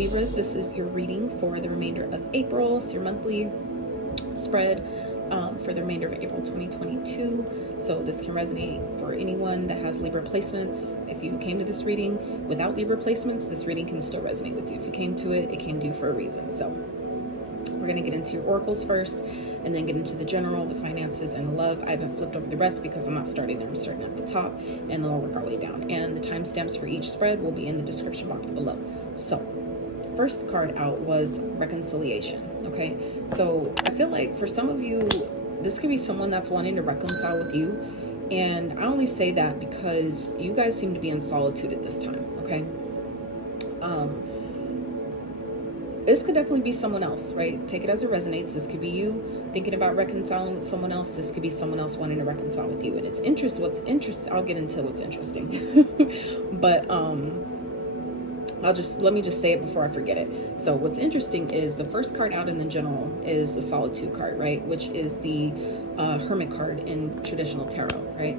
Libras, this is your reading for the remainder of April. It's your monthly spread for the remainder of April 2022. So this can resonate for anyone that has Libra placements. If you came to this reading without Libra placements, this reading can still resonate with you. If you came to it, it came to you for a reason. So we're going to get into your oracles first, and then get into the general, the finances, and the love. I haven't flipped over the rest because I'm not starting there. I'm starting at the top, and then we'll work our way down. And the timestamps for each spread will be in the description box below. So first card out was reconciliation. Okay, so I feel like for some of you, this could be someone that's wanting to reconcile with you. And I only say that because you guys seem to be in solitude at this time. Okay. This could definitely be someone else, right? Take it as it resonates. This could be you thinking about reconciling with someone else. This could be someone else wanting to reconcile with you. And it's what's interesting. I'll get into what's interesting. But let me just say it before I forget it. So what's interesting is the first card out in the general is the solitude card, right? Which is the hermit card in traditional tarot, right?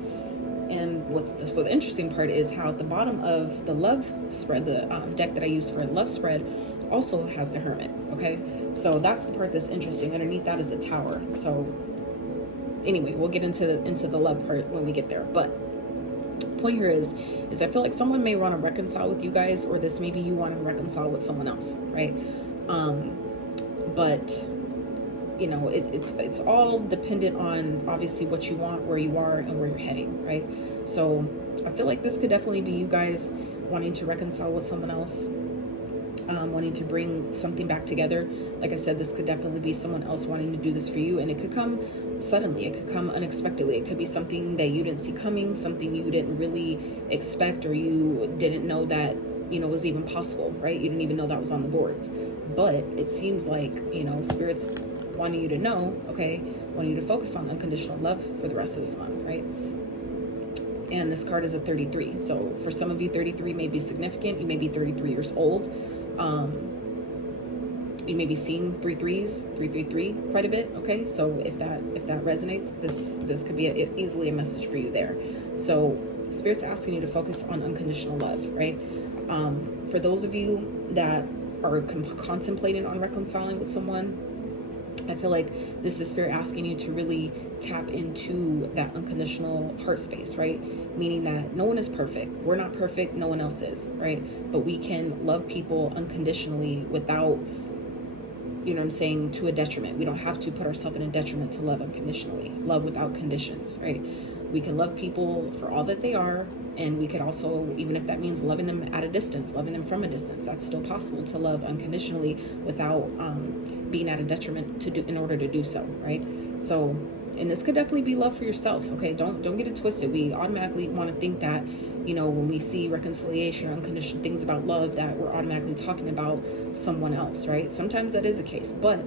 And so the interesting part is how at the bottom of the love spread, the deck that I used for a love spread, also has the hermit. Okay, so that's the part that's interesting. Underneath that is a tower. So anyway, we'll get into the love part when we get there. But point here is I feel like someone may want to reconcile with you guys, or this maybe you want to reconcile with someone else, right? But you know, it's all dependent on obviously what you want, where you are, and where you're heading, right? So I feel like this could definitely be you guys wanting to reconcile with someone else, wanting to bring something back together. Like I said, this could definitely be someone else wanting to do this for you, and it could come suddenly, it could come unexpectedly. It could be something that you didn't see coming, something you didn't really expect, or you didn't know that, you know, was even possible, right? You didn't even know that was on the boards. But it seems like, you know, spirits wanting you to know, okay, wanting you to focus on unconditional love for the rest of this month, right? And this card is a 33. So for some of you, 33 may be significant. You may be 33 years old. You may be seeing 333 quite a bit. Okay, so if that resonates, this could be easily a message for you there. So Spirit's asking you to focus on unconditional love, right? For those of you that are contemplating on reconciling with someone, I feel like this is Spirit asking you to really tap into that unconditional heart space, right? Meaning that no one is perfect. We're not perfect. No one else is, right? But we can love people unconditionally without, you know what I'm saying, to a detriment. We don't have to put ourselves in a detriment to love unconditionally. Love without conditions, right? We can love people for all that they are. And we could also, even if that means loving them at a distance, loving them from a distance, that's still possible to love unconditionally without being at a detriment in order to do so, right? So, and this could definitely be love for yourself, okay? Don't get it twisted. We automatically want to think that, you know, when we see reconciliation or unconditional things about love, that we're automatically talking about someone else, right? Sometimes that is the case, but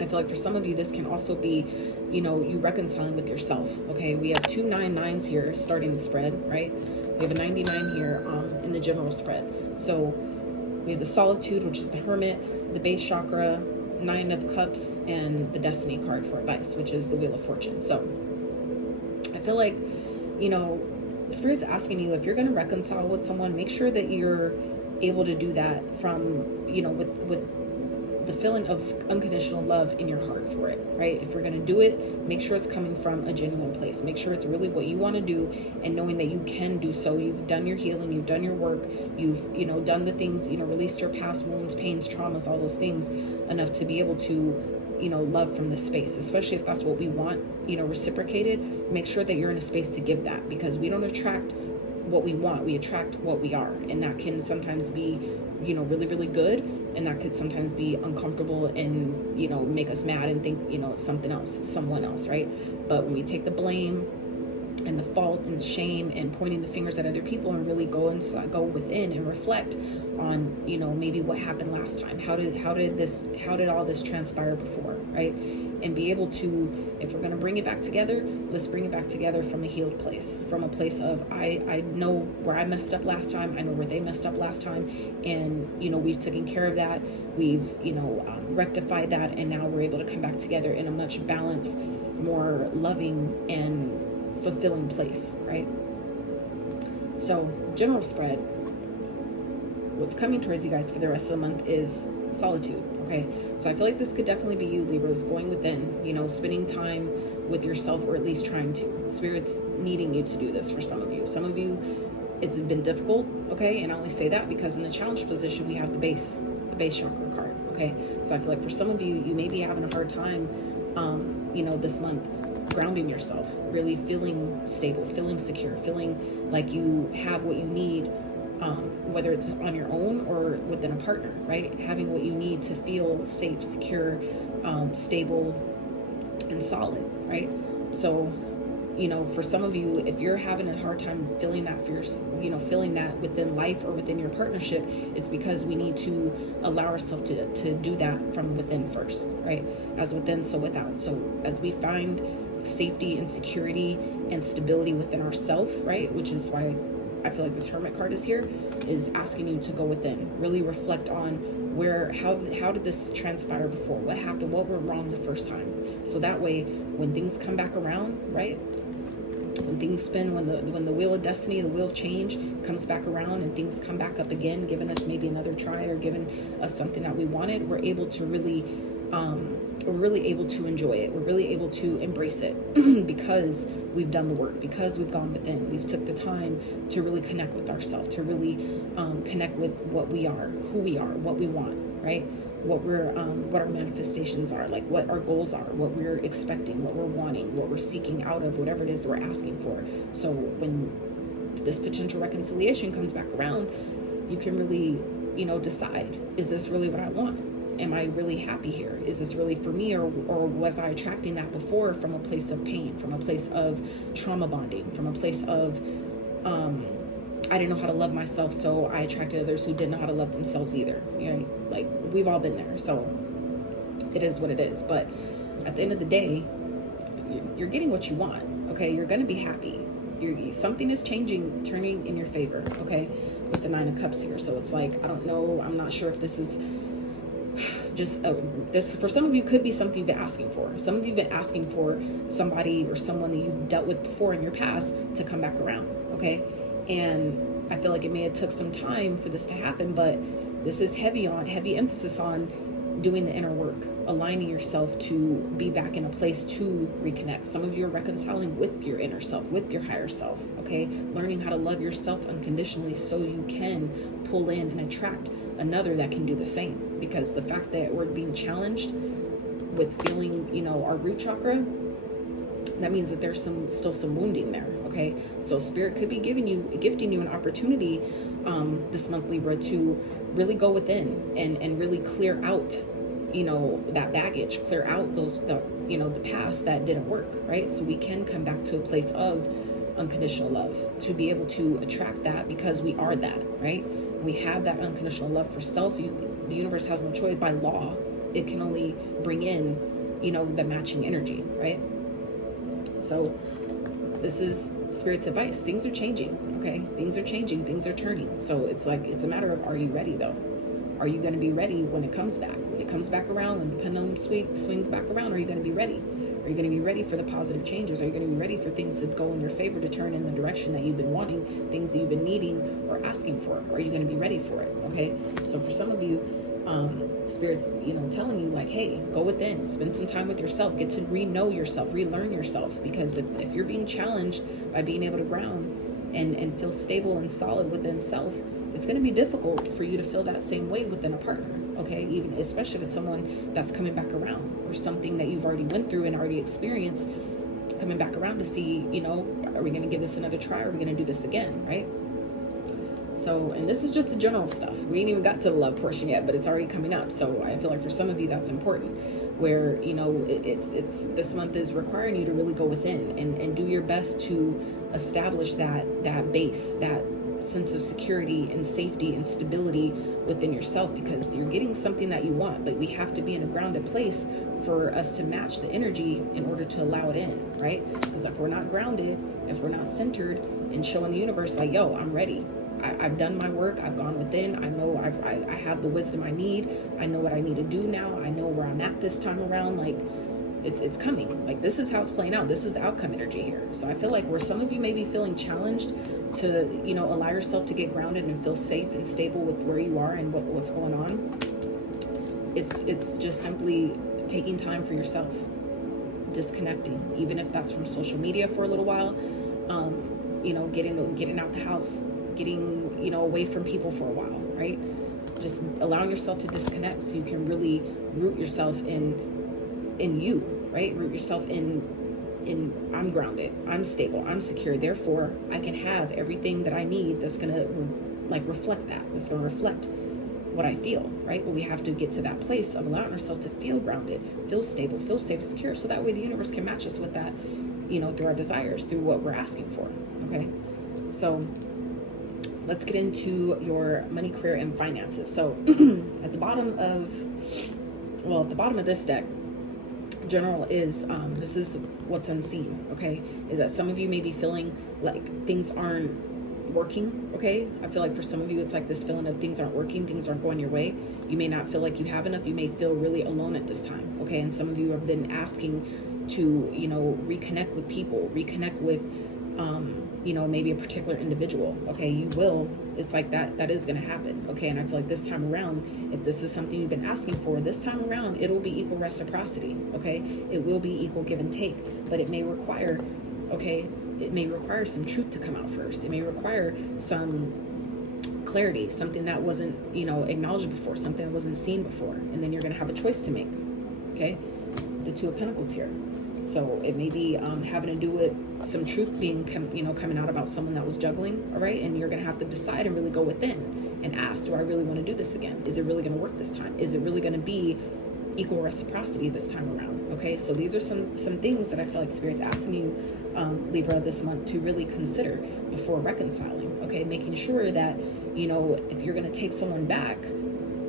I feel like for some of you, this can also be, you know, you reconciling with yourself. Okay, we have 2 9-9s here starting the spread, right? We have a 99 here in the general spread. So we have the solitude, which is the hermit, the base chakra, 9 of cups, and the destiny card for advice, which is the wheel of fortune. So I feel like, you know, Spirit's asking you, if you're going to reconcile with someone, make sure that you're able to do that from, you know, with the feeling of unconditional love in your heart for it, right? If you're going to do it, make sure it's coming from a genuine place. Make sure it's really what you want to do, and knowing that you can do so. You've done your healing, you've done your work, you've, you know, done the things, you know, released your past wounds, pains, traumas, all those things enough to be able to, you know, love from this space, especially if that's what we want, you know, reciprocated. Make sure that you're in a space to give that, because we don't attract what we want, we attract what we are. And that can sometimes be, you know, really, really good, and that could sometimes be uncomfortable and, you know, make us mad and think, you know, it's something else, someone else, right? But when we take the blame and the fault and the shame and pointing the fingers at other people, and really go within and reflect on, you know, maybe what happened last time, how did all this transpire before, right? And be able to, if we're going to bring it back together, let's bring it back together from a healed place, from a place of, I know where I messed up last time, I know where they messed up last time, and, you know, we've taken care of that, we've, you know, rectified that, and now we're able to come back together in a much balanced, more loving and fulfilling place, right? So general spread, what's coming towards you guys for the rest of the month is solitude, okay? So I feel like this could definitely be you, Libras, going within, you know, spending time with yourself, or at least trying to. Spirit's needing you to do this for some of you. Some of you, it's been difficult, okay? And I only say that because in the challenge position, we have the base chakra card, okay? So I feel like for some of you, you may be having a hard time, you know, this month, grounding yourself, really feeling stable, feeling secure, feeling like you have what you need, whether it's on your own or within a partner, right? Having what you need to feel safe, secure, stable, and solid, right? So, you know, for some of you, if you're having a hard time feeling that for your, you know, feeling that within life or within your partnership, it's because we need to allow ourselves to do that from within first, right? As within, so without. So as we find safety and security and stability within ourselves, right? Which is why I feel like this Hermit card is here, is asking you to go within, really reflect on how did this transpire before? What happened? What went wrong the first time? So that way, when things come back around, right? When things spin, when the wheel of destiny, the wheel of change comes back around and things come back up again, giving us maybe another try or giving us something that we wanted, we're able to really, we're really able to enjoy it. We're really able to embrace it because we've done the work, because we've gone within. We've took the time to really connect with ourselves, to really connect with what we are, who we are, what we want, right? What our manifestations are, like what our goals are, what we're expecting, what we're wanting, what we're seeking out of, whatever it is we're asking for. So when this potential reconciliation comes back around, you can really, you know, decide, is this really what I want? Am I really happy here? Is this really for me, or was I attracting that before from a place of pain, from a place of trauma bonding, from a place of I didn't know how to love myself, so I attracted others who didn't know how to love themselves either. You know, like we've all been there. So it is what it is. But at the end of the day, you're getting what you want. Okay, you're gonna be happy. Something is changing, turning in your favor. Okay, with the Nine of Cups here. So it's like, I don't know. I'm not sure if this is just this for some of you could be something you've been asking for. Some of you have been asking for somebody or someone that you've dealt with before in your past to come back around. Okay. And I feel like it may have took some time for this to happen, but this is heavy emphasis on doing the inner work, aligning yourself to be back in a place to reconnect. Some of you are reconciling with your inner self, with your higher self, okay? Learning how to love yourself unconditionally so you can pull in and attract another that can do the same. Because the fact that we're being challenged with feeling, you know, our root chakra, that means that there's still some wounding there. Okay, so Spirit could be gifting you an opportunity this month, Libra, to really go within and really clear out, you know, that baggage, clear out the past that didn't work, right? So we can come back to a place of unconditional love, to be able to attract that, because we are that, right? We have that unconditional love for self. The universe has no choice. By law, it can only bring in, you know, the matching energy, right? So this is Spirit's advice. Things are changing, okay? Things are changing, things are turning. So it's like, it's a matter of, are you ready though? Are you going to be ready when it comes back? When it comes back around, when the pendulum swings back around, are you going to be ready? Are you going to be ready for the positive changes? Are you going to be ready for things to go in your favor, to turn in the direction that you've been wanting, things that you've been needing or asking for? Are you going to be ready for it, okay? So for some of you, Spirit's, you know, telling you like, hey, go within, spend some time with yourself, get to re-know yourself, relearn yourself. Because if you're being challenged by being able to ground and feel stable and solid within self, it's going to be difficult for you to feel that same way within a partner, okay? Even especially with someone that's coming back around, or something that you've already went through and already experienced, coming back around to see, you know, are we going to give this another try? Are we going to do this again, right? So, and this is just the general stuff. We ain't even got to the love portion yet, but it's already coming up. So I feel like for some of you, that's important, where, you know, it's this month is requiring you to really go within and do your best to establish that base, that sense of security and safety and stability within yourself, because you're getting something that you want, but we have to be in a grounded place for us to match the energy in order to allow it in, right? Because if we're not grounded, if we're not centered and showing the universe like, yo, I'm ready, I've done my work, I've gone within, I know I have the wisdom I need, I know what I need to do now, I know where I'm at this time around, like it's coming, like this is how it's playing out, this is the outcome energy here. So I feel like where some of you may be feeling challenged to, you know, allow yourself to get grounded and feel safe and stable with where you are and what's going on. It's just simply taking time for yourself, disconnecting, even if that's from social media for a little while, you know, getting out the house, getting, you know, away from people for a while, right? Just allowing yourself to disconnect so you can really root yourself in you, right? Root yourself in I'm grounded, I'm stable, I'm secure, therefore I can have everything that I need that's gonna like reflect that, that's gonna reflect what I feel, right? But we have to get to that place of allowing ourselves to feel grounded, feel stable, feel safe, secure, so that way the universe can match us with that, you know, through our desires, through what we're asking for, okay? So let's get into your money, career, and finances. So at the bottom of this deck, general is, this is what's unseen, okay? Is that some of you may be feeling like things aren't working, okay? I feel like for some of you, it's like this feeling of things aren't working, things aren't going your way. You may not feel like you have enough. You may feel really alone at this time, okay? And some of you have been asking to, you know, reconnect with people, reconnect with, you know, maybe a particular individual, okay? You will, it's like that is going to happen, okay? And I feel like this time around, if this is something you've been asking for, this time around, it'll be equal reciprocity, okay? It will be equal give and take, but it may require, okay, it may require some truth to come out first. It may require some clarity, something that wasn't, you know, acknowledged before, something that wasn't seen before, and then you're going to have a choice to make, okay? The Two of Pentacles here. So it may be having to do with some truth being, coming out about someone that was juggling, all right? And you're going to have to decide and really go within and ask, do I really want to do this again? Is it really going to work this time? Is it really going to be equal reciprocity this time around, okay? So these are some things that I feel like Spirit's asking you, Libra, this month to really consider before reconciling, okay? Making sure that, you know, if you're going to take someone back,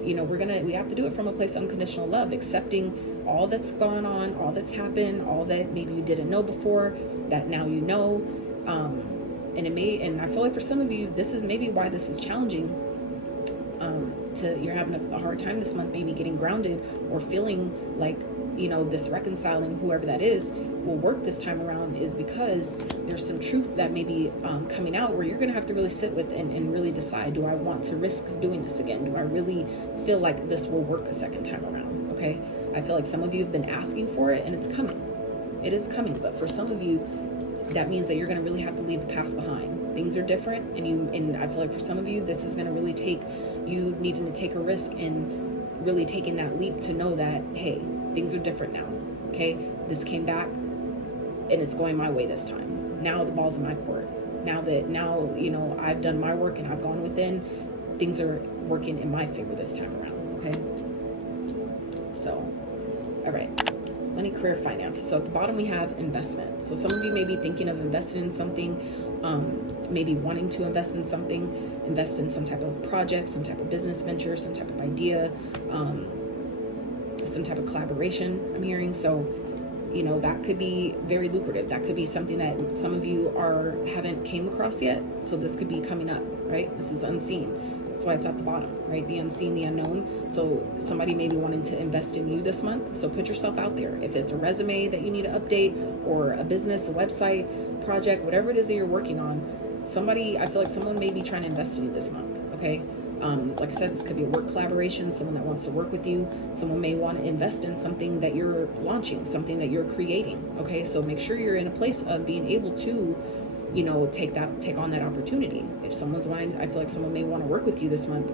you know, we have to do it from a place of unconditional love, accepting all that's gone on, all that's happened, all that maybe you didn't know before, that now you know. And I feel like for some of you, this is maybe why this is challenging. You're having a hard time this month, maybe getting grounded or feeling like, you know, this reconciling, whoever that is, will work this time around, is because there's some truth that may be coming out where you're going to have to really sit with and really decide, do I want to risk doing this again? Do I really feel like this will work a second time around? Okay. I feel like some of you have been asking for it and it's coming. It is coming. But for some of you, that means that you're going to really have to leave the past behind. Things are different. And I feel like for some of you, this is going to really take you needing to take a risk and really taking that leap to know that, hey, things are different now. Okay. This came back and it's going my way this time. Now the ball's in my court. Now, you know, I've done my work and I've gone within, things are working in my favor this time around. Okay. So, all right. Money, career, finance. So at the bottom we have investment. So some of you may be thinking of investing in something, maybe wanting to invest in something, invest in some type of project, some type of business venture, some type of idea, some type of collaboration, I'm hearing. So, you know, that could be very lucrative. That could be something that some of you haven't came across yet. So this could be coming up, right? This is unseen. That's why it's at the bottom, right? The unseen, the unknown. So somebody may be wanting to invest in you this month. So put yourself out there. If it's a resume that you need to update, or a business, a website, project, whatever it is that you're working on, I feel like someone may be trying to invest in you this month, okay? Like I said, this could be a work collaboration, someone that wants to work with you. Someone may want to invest in something that you're launching, something that you're creating, okay? So make sure you're in a place of being able to, you know, take on that opportunity. If someone's wanting, I feel like someone may want to work with you this month.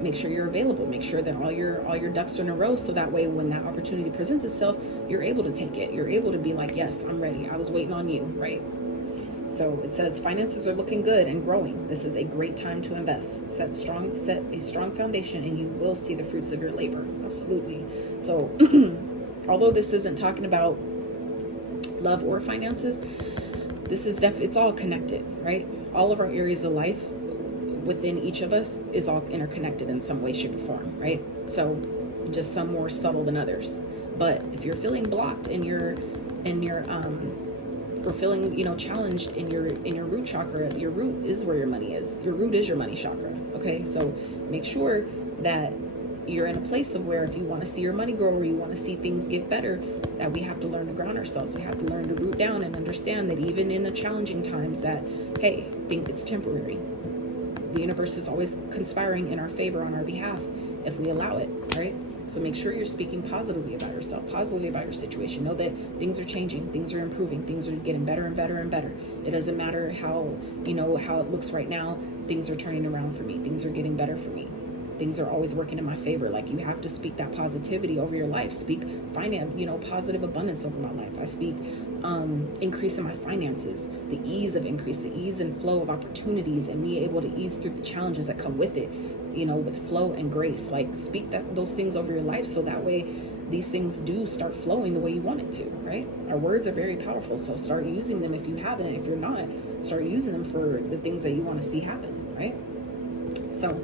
Make sure you're available. Make sure that all your ducks are in a row, so that way when that opportunity presents itself, you're able to take it. You're able to be like, yes, I'm ready. I was waiting on you, right? So it says finances are looking good and growing. This is a great time to invest. Set a strong foundation, and you will see the fruits of your labor. Absolutely. So although this isn't talking about love or finances, this is it's all connected, right? All of our areas of life within each of us is all interconnected in some way, shape, or form, right? So just some more subtle than others. But if you're feeling blocked or feeling, you know, challenged in your root chakra, your root is where your money is. Your root is your money chakra. Okay, so make sure that you're in a place of where if you want to see your money grow or you want to see things get better, that we have to learn to ground ourselves. We have to learn to root down and understand that even in the challenging times that, hey, think it's temporary. The universe is always conspiring in our favor on our behalf if we allow it, right? So make sure you're speaking positively about yourself, positively about your situation. Know that things are changing, things are improving, things are getting better and better and better. It doesn't matter how, how it looks right now. Things are turning around for me. Things are getting better for me. Things are always working in my favor. Like, you have to speak that positivity over your life. Speak finance, positive abundance over my life. I speak increase in my finances, the ease of increase, the ease and flow of opportunities, and me able to ease through the challenges that come with it, with flow and grace. Like, speak those things over your life, so that way these things do start flowing the way you want it to, right? Our words are very powerful, so start using them if you haven't. If you're not, start using them for the things that you want to see happen, right? So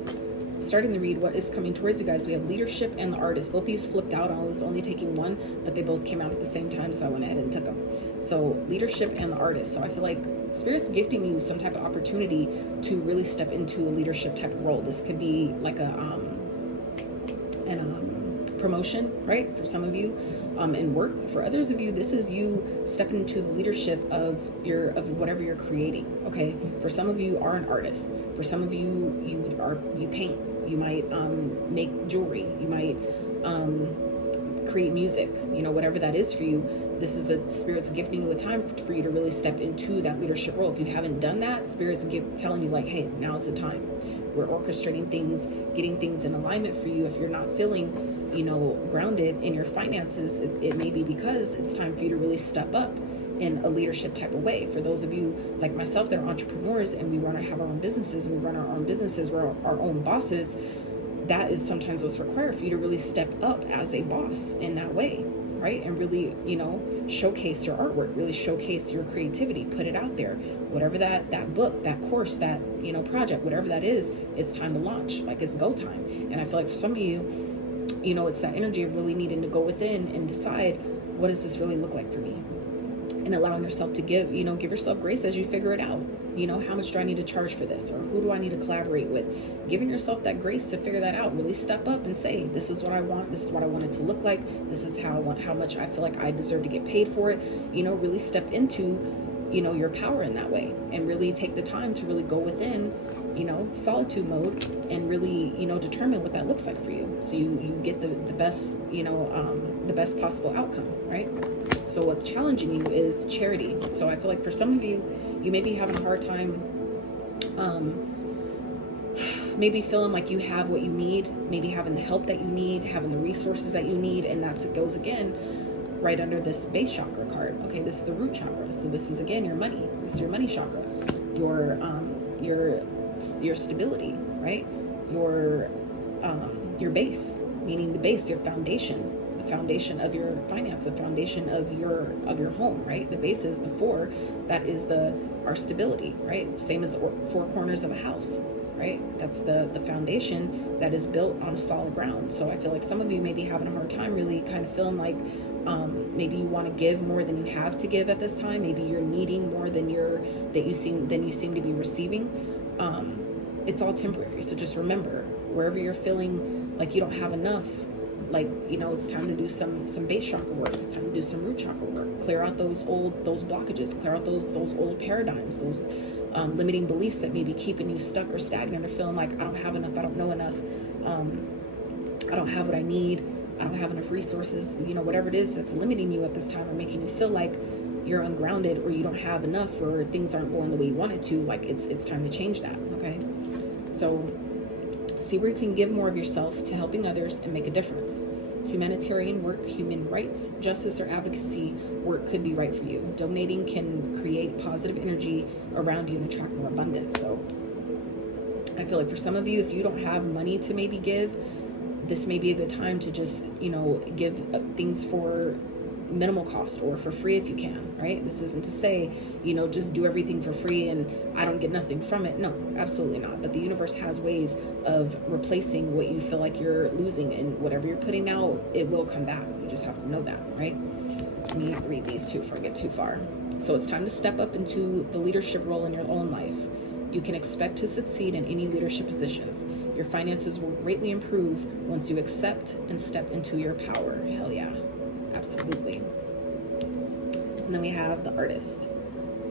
starting to read what is coming towards you guys, we have leadership and the artist. Both these flipped out. I was only taking one, but they both came out at the same time, so I went ahead and took them. So leadership and the artist. So I feel like Spirit's gifting you some type of opportunity to really step into a leadership type of role. This could be like a promotion, right? For some of you, in work. For others of you, this is you stepping into the leadership of whatever you're creating. Okay. For some of you are an artist. For some of you, you paint. You might make jewelry. You might create music. Whatever that is for you. This is the Spirit's gifting you the time for you to really step into that leadership role. If you haven't done that, Spirit's telling you, like, hey, now's the time. We're orchestrating things, getting things in alignment for you. If you're not feeling, grounded in your finances, it may be because it's time for you to really step up in a leadership type of way. For those of you like myself that are entrepreneurs and we have our own businesses, and we run our own businesses, we're our own bosses, that is sometimes what's required for you to really step up as a boss in that way, right? And really, showcase your artwork, really showcase your creativity, put it out there. Whatever that book, that course, that, project, whatever that is, it's time to launch. Like, it's go time. And I feel like for some of you, it's that energy of really needing to go within and decide, what does this really look like for me? And allowing yourself to give yourself grace as you figure it out. How much do I need to charge for this? Or who do I need to collaborate with? Giving yourself that grace to figure that out. Really step up and say, this is what I want. This is what I want it to look like. This is how much I feel like I deserve to get paid for it. Really step into, your power in that way, and really take the time to really go within, solitude mode, and really, determine what that looks like for you. So you get the best, the best possible outcome, right? So what's challenging you is charity. So I feel like for some of you, you may be having a hard time, maybe feeling like you have what you need, maybe having the help that you need, having the resources that you need. And it goes again right under this base chakra card. Okay, this is the root chakra. So this is, again, your money. This is your money chakra, your stability, right? Your base, meaning the base, your foundation, the foundation of your finance, the foundation of your home, right? The base is the 4, that is our stability, right? Same as the 4 corners of a house, right? That's the foundation that is built on a solid ground. So I feel like some of you may be having a hard time really kind of feeling like maybe you want to give more than you have to give at this time. Maybe you're needing more than you seem to be receiving. It's all temporary. So just remember, wherever you're feeling like you don't have enough, like, it's time to do some base chakra work. It's time to do some root chakra work. Clear out those blockages. Clear out those old paradigms, those limiting beliefs that may be keeping you stuck or stagnant, or feeling like, I don't have enough, I don't know enough, I don't have what I need, I don't have enough resources, whatever it is that's limiting you at this time, or making you feel like you're ungrounded, or you don't have enough, or things aren't going the way you want it to. Like, it's time to change that. Okay, so see where you can give more of yourself to helping others and make a difference. Humanitarian work, human rights, justice, or advocacy work could be right for you. Donating can create positive energy around you and attract more abundance. So I feel like for some of you, if you don't have money to maybe give, this may be a good time to just, give things for minimal cost, or for free if you can, right? This isn't to say, just do everything for free and I don't get nothing from it. No, absolutely not. But the universe has ways of replacing what you feel like you're losing, and whatever you're putting out, it will come back. You just have to know that, right? Let me read these two before I get too far. So it's time to step up into the leadership role in your own life. You can expect to succeed in any leadership positions. Your finances will greatly improve once you accept and step into your power. Hell yeah, absolutely. And then we have the artist.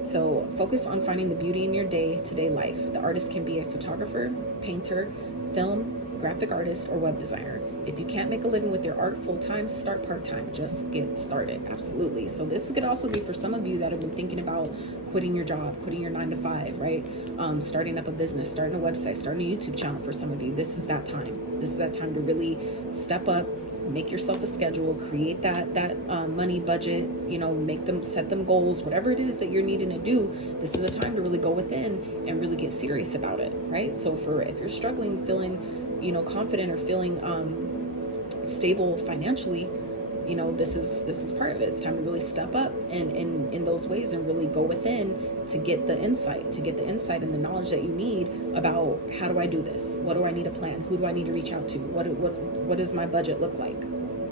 So focus on finding the beauty in your day-to-day life. The artist can be a photographer, painter, film, graphic artist, or web designer. If you can't make a living with your art full-time, start part-time. Just get started. Absolutely. So this could also be for some of you that have been thinking about quitting your job, quitting your 9-to-5, right? Starting up a business, starting a website, starting a YouTube channel for some of you. This is that time. This is that time to really step up, make yourself a schedule, create that money budget, set them goals, whatever it is that you're needing to do. This is a time to really go within and really get serious about it, right? So if you're struggling, feeling, confident, or feeling stable financially, this is part of it. It's time to really step up and in those ways and really go within to get the insight and the knowledge that you need about how do I do this? What do I need to plan? Who do I need to reach out to? What does my budget look like?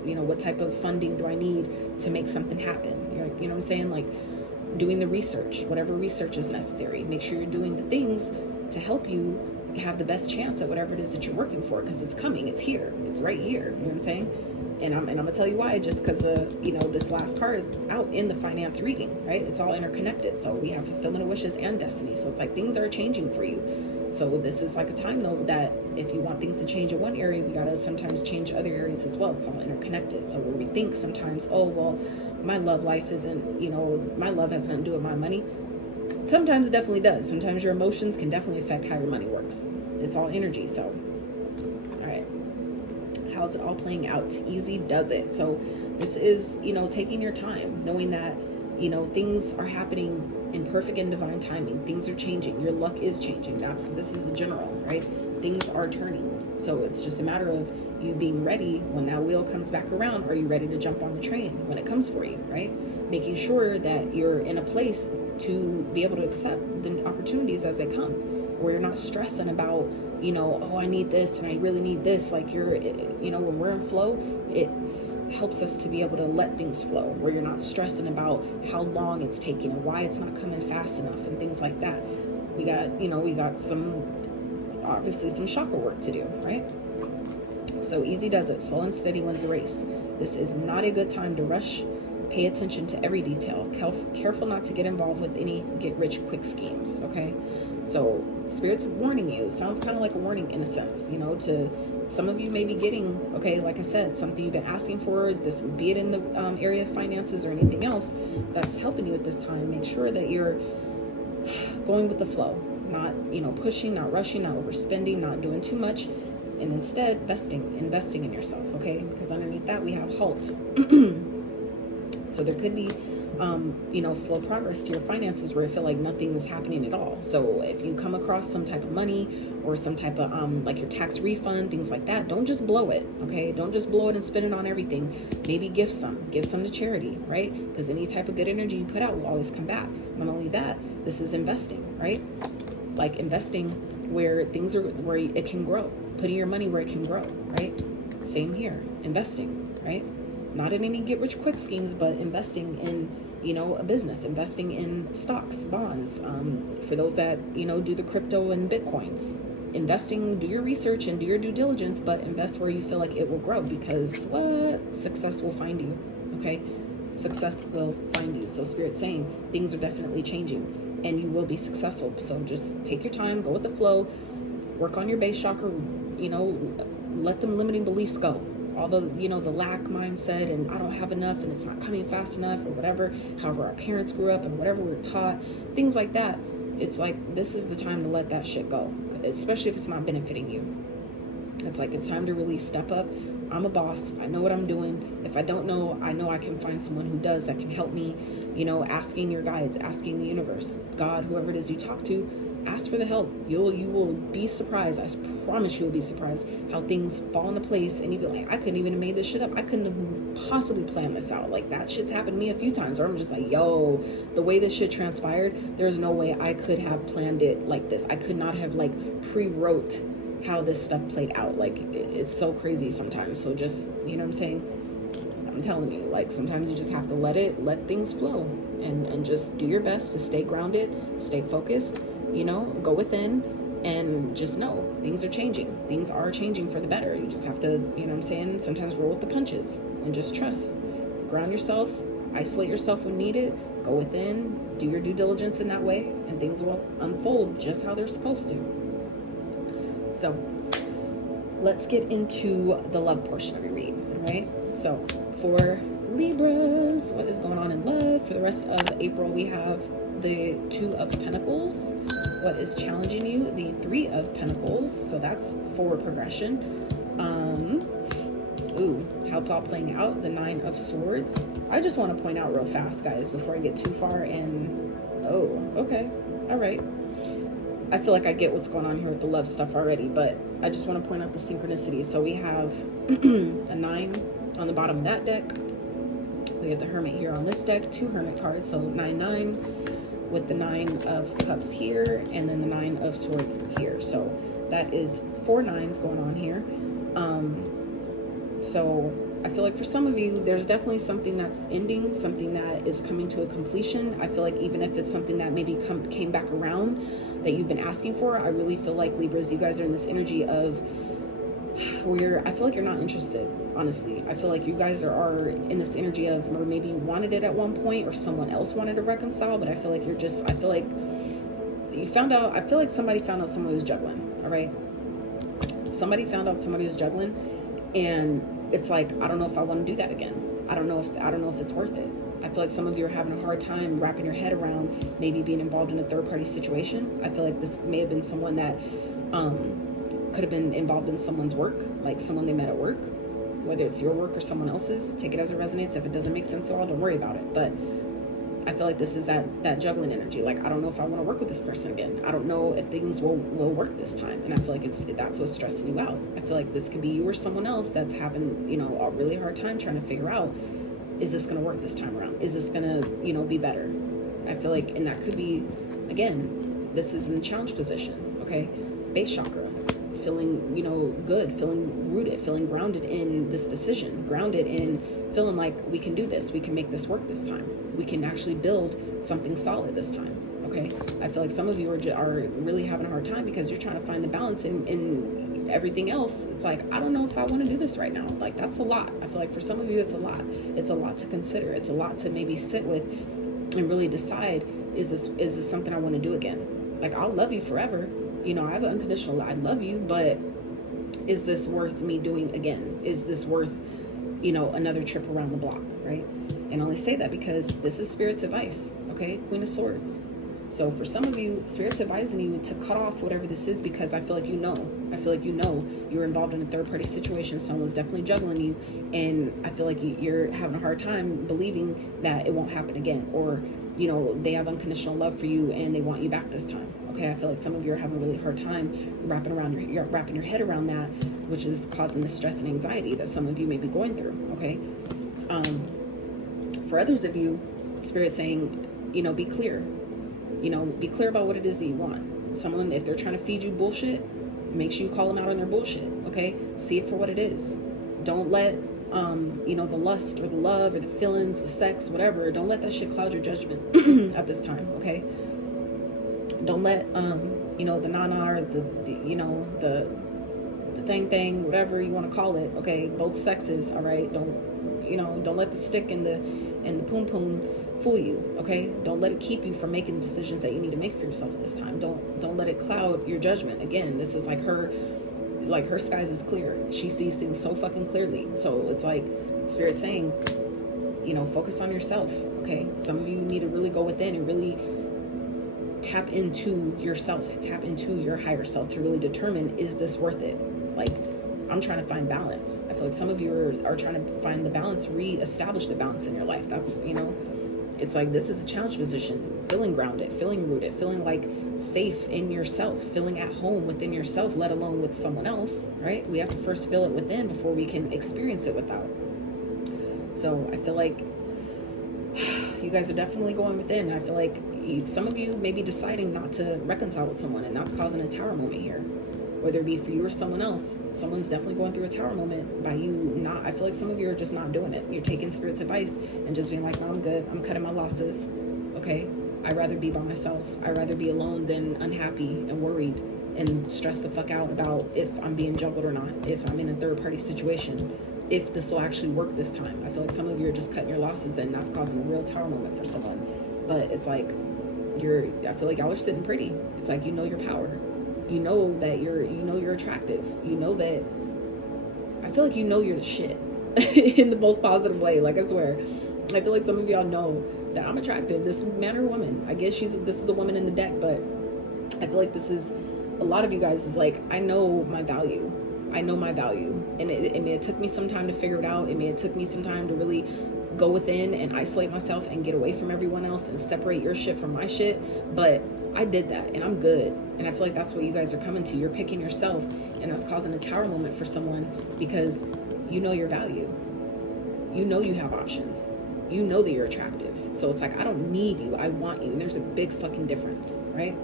What type of funding do I need to make something happen? You know what I'm saying? Like doing the research, whatever research is necessary. Make sure you're doing the things to help you have the best chance at whatever it is that you're working for, because it's coming, it's here, it's right here. You know what I'm saying? And I'm gonna tell you why, just because this last card out in the finance reading, right? It's all interconnected. So we have fulfillment of wishes and destiny. So it's like things are changing for you. So this is like a time though that if you want things to change in one area, we gotta sometimes change other areas as well. It's all interconnected. So where we think sometimes, oh well, my love life isn't, my love has nothing to do with my money. Sometimes it definitely does. Sometimes your emotions can definitely affect how your money works. It's all energy. So, all right. How's it all playing out? Easy does it. So this is, taking your time, knowing that, things are happening in perfect and divine timing. Things are changing. Your luck is changing. This is the general, right? Things are turning. So it's just a matter of you being ready when that wheel comes back around. Are you ready to jump on the train when it comes for you, right? Making sure that you're in a place to be able to accept the opportunities as they come, where you're not stressing about, oh, I need this and I really need this. Like when we're in flow, it helps us to be able to let things flow, where you're not stressing about how long it's taking and why it's not coming fast enough and things like that. We got some chakra work to do, right? So easy does it. Slow and steady wins the race. This is not a good time to rush. Pay attention to every detail. Careful not to get involved with any get-rich-quick schemes, okay? So Spirit's warning you. It sounds kind of like a warning in a sense, to some of you may be getting, okay, like I said, something you've been asking for, this, be it in the area of finances or anything else that's helping you at this time. Make sure that you're going with the flow, not, pushing, not rushing, not overspending, not doing too much, and instead investing in yourself, okay? Because underneath that we have halt. So there could be, slow progress to your finances where you feel like nothing is happening at all. So if you come across some type of money or some type of, like your tax refund, things like that, don't just blow it, okay? Don't just blow it and spend it on everything. Maybe give some to charity, right? Because any type of good energy you put out will always come back. Not only that, this is investing, right? Like investing where where it can grow, putting your money where it can grow, right? Same here, investing, right? Not in any get-rich-quick schemes, but investing in, a business, investing in stocks, bonds. For those that, do the crypto and Bitcoin, investing, do your research and do your due diligence, but invest where you feel like it will grow, because success will find you, okay? Success will find you. So Spirit's saying things are definitely changing and you will be successful. So just take your time, go with the flow, work on your base chakra, let them limiting beliefs go. Although, the lack mindset and I don't have enough and it's not coming fast enough or whatever, however our parents grew up and whatever we were taught, things like that, it's like this is the time to let that shit go, especially if it's not benefiting you. It's like it's time to really step up. I'm a boss. I know what I'm doing. If I don't know, I know I can find someone who does, that can help me, asking your guides, asking the universe, God, whoever it is you talk to, ask for the help. You will be surprised. I promise you will be surprised how things fall into place and you'll be like, I couldn't even have made this shit up. I couldn't have possibly planned this out. Like that shit's happened to me a few times where I'm just like, yo, the way this shit transpired, there's no way I could have planned it like this. I could not have pre-wrote how this stuff played out. Like it's so crazy sometimes. So just, you know what I'm saying? I'm telling you, sometimes you just have to let things flow and just do your best to stay grounded, stay focused, you know, go within and just know things are changing. Things are changing for the better. You just have to, you know what I'm saying, sometimes roll with the punches and just trust. Ground yourself, isolate yourself when needed, go within, do your due diligence in that way, and things will unfold just how they're supposed to. So let's get into the love portion of your read, all right? So for Libras, what is going on in love? For the rest of April, we have the Two of Pentacles. What is challenging you? The Three of Pentacles. So that's forward progression. How it's all playing out. The Nine of Swords. I just want to point out real fast, guys, before I get too far. And okay, all right. I feel like I get what's going on here with the love stuff already, but I just want to point out the synchronicity. So we have a 9 on the bottom of that deck. We have the Hermit here on this deck, 2 Hermit cards, so 9-9 with the 9 of Cups here, and then the 9 of Swords here. So that is 4 9s going on here. So I feel like for some of you, there's definitely something that's ending, something that is coming to a completion. I feel like even if it's something that maybe came back around that you've been asking for, I really feel like, Libras, you guys are in this energy of where I feel like you're not interested, honestly. I feel like you guys are in this energy of, or maybe you wanted it at one point, or someone else wanted to reconcile, but I feel like you're just, I feel like you found out, I feel like somebody found out someone was juggling, all right? Somebody found out somebody was juggling, and it's like, I don't know if I want to do that again. I don't know if it's worth it. I feel like some of you are having a hard time wrapping your head around maybe being involved in a third-party situation. I feel like this may have been someone that could have been involved in someone's work, like someone they met at work, whether it's your work or someone else's. Take it as it resonates. If it doesn't make sense at all, don't worry about it. But I feel like this is that juggling energy. Like, I don't know if I want to work with this person again. I don't know if things will work this time. And I feel like that's what's stressing you out. I feel like this could be you or someone else that's having, you know, a really hard time trying to figure out, is this going to work this time around? Is this going to, you know, be better? I feel like, and that could be, again, this is in the challenge position, okay? Base chakra. Feeling, you know, good, feeling rooted, feeling grounded in this decision, grounded in feeling like we can do this, we can make this work this time, we can actually build something solid this time, okay? I feel like some of you are really having a hard time because you're trying to find the balance in everything else. It's like, I don't know if I want to do this right now. Like, that's a lot. I feel like for some of you, it's a lot. It's a lot to consider. It's a lot to maybe sit with and really decide, is this something I want to do again? Like, I'll love you forever. You know, I have an unconditional, I love you, but is this worth me doing again? Is this worth, you know, another trip around the block, right? And I only say that because this is Spirit's advice, okay? Queen of Swords. So for some of you, Spirit's advising you to cut off whatever this is, because I feel like you know. I feel like you know you're involved in a third-party situation. Someone's definitely juggling you, and I feel like you're having a hard time believing that it won't happen again, or, you know, they have unconditional love for you and they want you back this time. Okay, I feel like some of you are having a really hard time wrapping your head around that, which is causing the stress and anxiety that some of you may be going through. Okay, for others of you, Spirit's saying, you know, be clear. You know, be clear about what it is that you want. Someone, if they're trying to feed you bullshit, make sure you call them out on their bullshit. Okay, see it for what it is. Don't let you know, the lust or the love or the feelings, the sex, whatever. Don't let that shit cloud your judgment at this time. Okay. Don't let, you know, the nana or the you know, the thing, whatever you want to call it, okay, both sexes, all right? Don't, you know, don't let the stick and the poom poom fool you, okay? Don't let it keep you from making decisions that you need to make for yourself at this time. Don't let it cloud your judgment. Again, this is like her skies is clear. She sees things so fucking clearly. So it's like Spirit saying, you know, focus on yourself, okay? Some of you need to really go within and really tap into yourself, tap into your higher self to really determine, is this worth it? Like, I'm trying to find balance. I feel like some of you are trying to find the balance, re-establish the balance in your life. That's, you know, it's like, this is a challenge position, feeling grounded, feeling rooted, feeling like safe in yourself, feeling at home within yourself, let alone with someone else, right? We have to first feel it within before we can experience it without. So I feel like you guys are definitely going within. I feel like some of you may be deciding not to reconcile with someone, and that's causing a tower moment here, whether it be for you or someone else. Someone's definitely going through a tower moment by you not. I feel like some of you are just not doing it. You're taking Spirit's advice and just being like, no, I'm good, I'm cutting my losses, okay? I'd rather be by myself. I'd rather be alone than unhappy and worried and stress the fuck out about if I'm being juggled or not, if I'm in a third party situation, if this will actually work this time. I feel like some of you are just cutting your losses, and that's causing a real tower moment for someone. But it's like I feel like y'all are sitting pretty. It's like, you know your power. You know that you're attractive. You know that, I feel like you know you're the shit in the most positive way. Like, I swear, I feel like some of y'all know that I'm attractive. This man or woman, I guess this is a woman in the deck, but I feel like this is, a lot of you guys is like, I know my value. I know my value. And it took me some time to figure it out. It took me some time to really go within and isolate myself and get away from everyone else and separate your shit from my shit. But I did that, and I'm good. And I feel like that's what you guys are coming to. You're picking yourself, and that's causing a tower moment for someone, because you know your value. You know you have options. You know that you're attractive. So it's like, I don't need you. I want you. And there's a big fucking difference, right?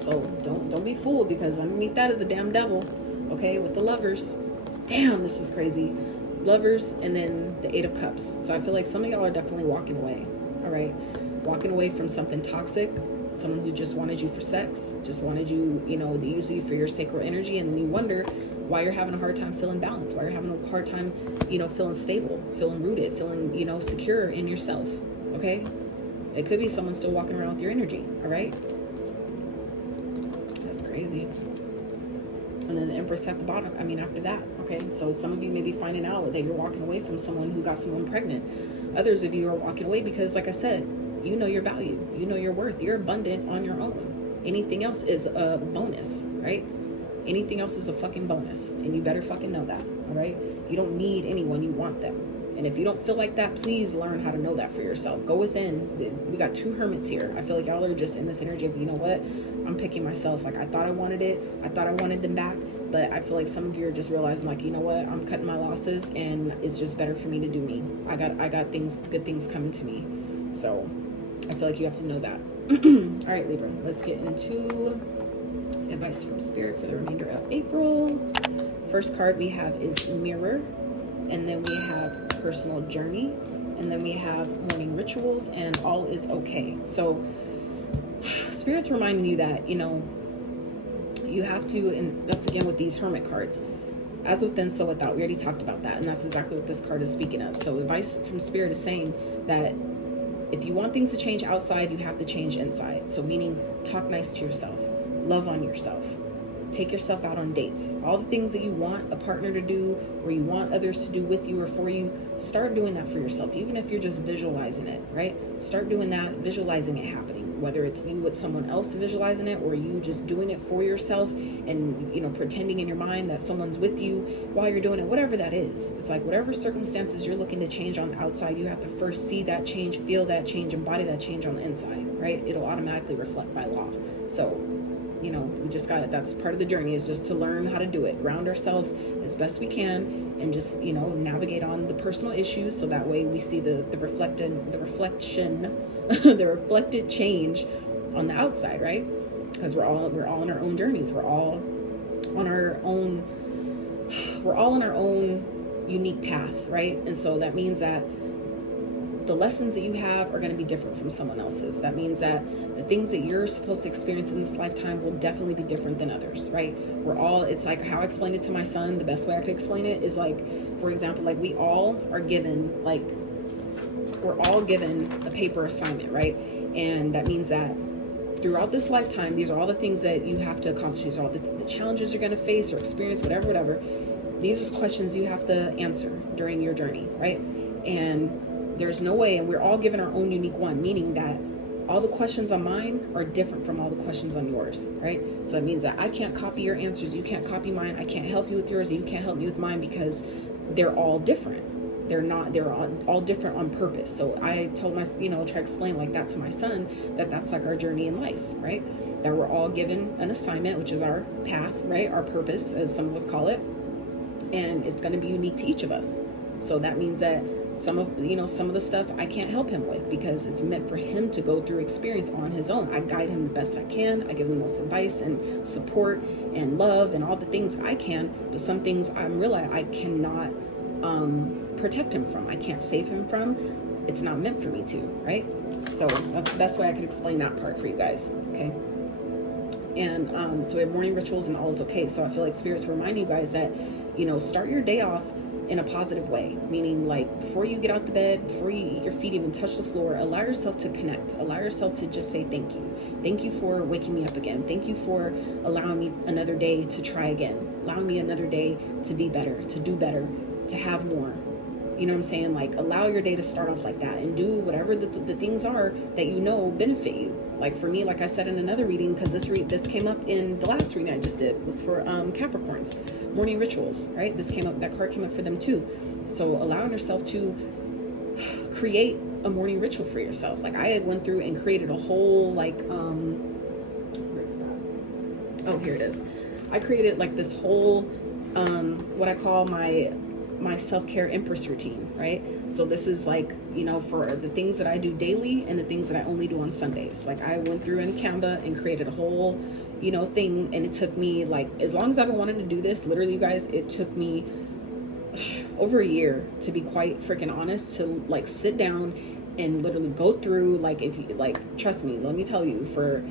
So don't be fooled, because underneath that is a damn devil, okay, with the Lovers. Damn, this is crazy. Lovers, and then the 8 of Cups. So I feel like some of y'all are definitely walking away, all right? Walking away from something toxic, someone who just wanted you for sex, just wanted you, to use you for your sacral energy, and then you wonder why you're having a hard time feeling balanced, why you're having a hard time, feeling stable, feeling rooted, feeling, secure in yourself, okay? It could be someone still walking around with your energy, all right? That's crazy. And then the Empress at the bottom, after that, okay? So some of you may be finding out that you're walking away from someone who got someone pregnant. Others of you are walking away because, like I said, you know your value, you know your worth, you're abundant on your own. Anything else is a bonus, right? Anything else is a fucking bonus, and you better fucking know that, all right? You don't need anyone, you want them. And if you don't feel like that, please learn how to know that for yourself. Go within. We got 2 hermits here. I feel like y'all are just in this energy of, you know what? I'm picking myself. Like, I thought I wanted it. I thought I wanted them back. But I feel like some of you are just realizing, like, you know what? I'm cutting my losses, and it's just better for me to do me. I got good things coming to me. So I feel like you have to know that. All right, Libra, let's get into advice from Spirit for the remainder of April. First card we have is Mirror, and then we have Personal Journey, and then we have Morning Rituals, and All is Okay. So Spirit's reminding you that, you have to, and that's again with these Hermit cards, as within, so without. We already talked about that, and that's exactly what this card is speaking of. So advice from Spirit is saying that if you want things to change outside, you have to change inside. So meaning, talk nice to yourself, love on yourself, take yourself out on dates. All the things that you want a partner to do, or you want others to do with you or for you, start doing that for yourself. Even if you're just visualizing it, right? Start doing that, visualizing it happening. Whether it's you with someone else visualizing it, or you just doing it for yourself and, pretending in your mind that someone's with you while you're doing it, whatever that is. It's like whatever circumstances you're looking to change on the outside, you have to first see that change, feel that change, embody that change on the inside, right? It'll automatically reflect by law. So, we just got it. That's part of the journey, is just to learn how to do it, ground ourselves as best we can, and just, navigate on the personal issues. So that way we see the reflected the reflected change on the outside, right? Because we're all on our own journeys. We're all on our own unique path, right? And so that means that the lessons that you have are going to be different from someone else's. That means that the things that you're supposed to experience in this lifetime will definitely be different than others, right? It's like how I explained it to my son. The best way I could explain it is like, for example, like we're all given a paper assignment, right? And that means that throughout this lifetime, these are all the things that you have to accomplish. These are all the challenges you're going to face or experience, whatever. These are the questions you have to answer during your journey, right? And there's no way, and we're all given our own unique one, meaning that all the questions on mine are different from all the questions on yours, right? So that means that I can't copy your answers, you can't copy mine, I can't help you with yours, and you can't help me with mine, because they're all different. They're all different on purpose. So I told try to explain like that to my son, that's like our journey in life, right? That we're all given an assignment, which is our path, right? Our purpose, as some of us call it. And it's going to be unique to each of us. So that means that some of the stuff I can't help him with, because it's meant for him to go through experience on his own. I guide him the best I can. I give him the most advice and support and love and all the things I can. But some things I cannot protect him from. I can't save him from. it's not meant for me to, right? So that's the best way I could explain that part for you guys, okay? And so we have morning rituals and all is okay. So I feel like Spirit's remind you guys that, you know, start your day off in a positive way, meaning like before you get out the bed, before your feet even touch the floor, allow yourself to connect, allow yourself to just say thank you for waking me up again, thank you for allowing me another day to try again, allowing me another day to be better, to do better, to have more. You know what I'm saying? Like, allow your day to start off like that and do whatever the things are that you know benefit you. Like for me, like I said in another reading, because this came up in the last reading I just did, was for Capricorns, morning rituals, right? That card came up for them too. So allowing yourself to create a morning ritual for yourself. Like I went through and created a whole where's that? Oh, here it is. I created like this whole what I call my self-care Empress routine, right? So this is like, you know, for the things that I do daily and the things that I only do on Sundays. Like I went through in Canva and created a whole, you know, thing, and it took me like, as long as I've been wanting to do this, literally you guys, it took me over a year, to be quite freaking honest, to like sit down and literally go through, like, if you like, trust me, let me tell you, for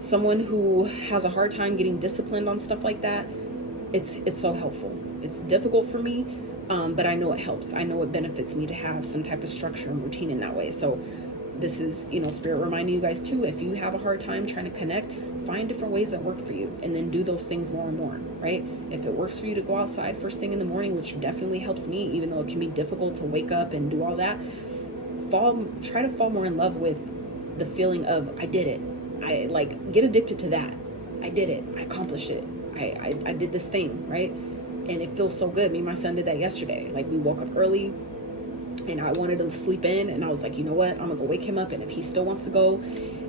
someone who has a hard time getting disciplined on stuff like that, it's so helpful. It's difficult for me, but I know it helps. I know it benefits me to have some type of structure and routine in that way. So this is, you know, Spirit reminding you guys too, if you have a hard time trying to connect, find different ways that work for you and then do those things more and more, right? If it works for you to go outside first thing in the morning, which definitely helps me, even though it can be difficult to wake up and do all that, try to fall more in love with the feeling of, I did it. I like, get addicted to that. I did it. I accomplished it. I did this thing, right? And it feels so good. Me and my son did that yesterday. Like, we woke up early and I wanted to sleep in, and I was like, you know what? I'm gonna go wake him up, and if he still wants to go,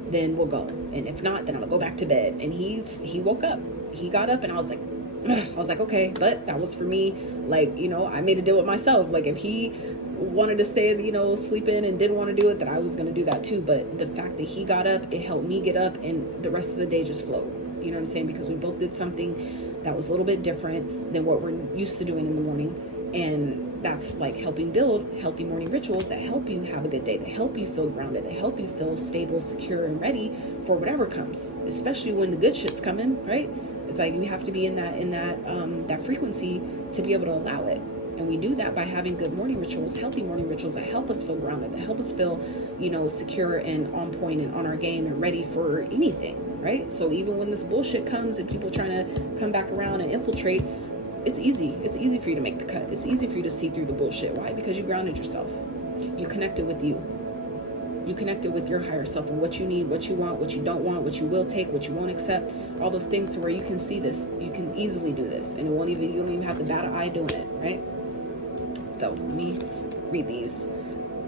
then we'll go. And if not, then I'm gonna go back to bed. And he woke up. He got up, and I was like, okay, but that was for me. Like, you know, I made a deal with myself. Like, if he wanted to stay, you know, sleep in and didn't want to do it, then I was gonna do that too. But the fact that he got up, it helped me get up, and the rest of the day just flowed. You know what I'm saying? Because we both did something that was a little bit different than what we're used to doing in the morning. And that's like helping build healthy morning rituals that help you have a good day, that help you feel grounded, that help you feel stable, secure, and ready for whatever comes, especially when the good shit's coming, right? It's like you have to be in that frequency to be able to allow it. And we do that by having good morning rituals, healthy morning rituals that help us feel grounded, that help us feel, you know, secure and on point and on our game and ready for anything, right? So even when this bullshit comes and people trying to come back around and infiltrate, it's easy. It's easy for you to make the cut. It's easy for you to see through the bullshit. Why? Because you grounded yourself. You connected with you. You connected with your higher self and what you need, what you want, what you don't want, what you will take, what you won't accept, all those things to where you can see this. You can easily do this, and you don't even have to bat an eye doing it, right? So let me read these.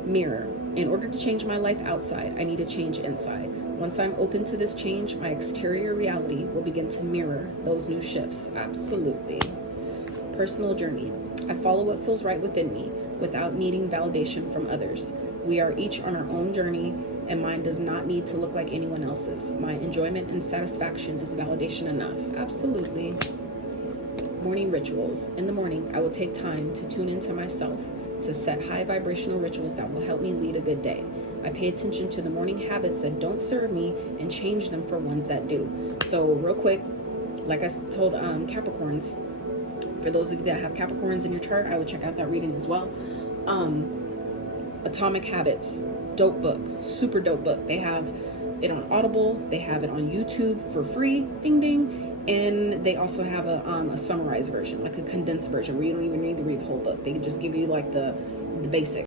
Mirror. In order to change my life outside, I need a change inside. Once I'm open to this change, my exterior reality will begin to mirror those new shifts. Absolutely. Personal journey. I follow what feels right within me without needing validation from others. We are each on our own journey, and mine does not need to look like anyone else's. My enjoyment and satisfaction is validation enough. Absolutely. Morning rituals. In the morning, I will take time to tune into myself, to set high vibrational rituals that will help me lead a good day. I pay attention to the morning habits that don't serve me and change them for ones that do. So real quick, like I told Capricorns, for those of you that have Capricorns in your chart, I would check out that reading as well. Atomic Habits, dope book, super dope book. They have it on Audible, they have it on YouTube for free, ding ding, and they also have a summarized version, like a condensed version where you don't even need to read the whole book. They just give you like the basics.